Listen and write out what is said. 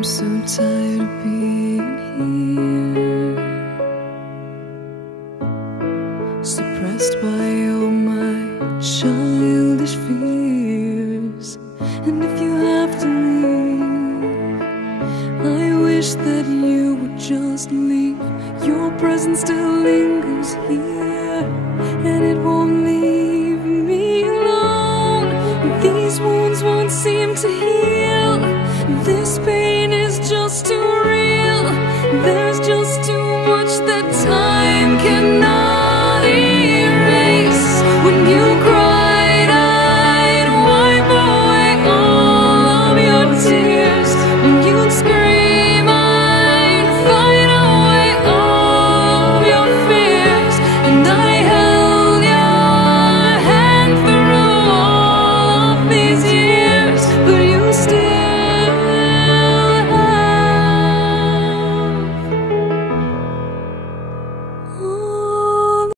I'm so tired of being here, suppressed by all my childish fears. And if you have to leave, I wish that you would just leave. Your presence still lingers here, and it won't leave me alone. These wounds won't seem to heal. This pain is just too real. There's just too much that time cannot erase. When you cried, I'd wipe away all of your tears. When you'd scream, I'd fight away all of your fears. And I held your hand through all of these years.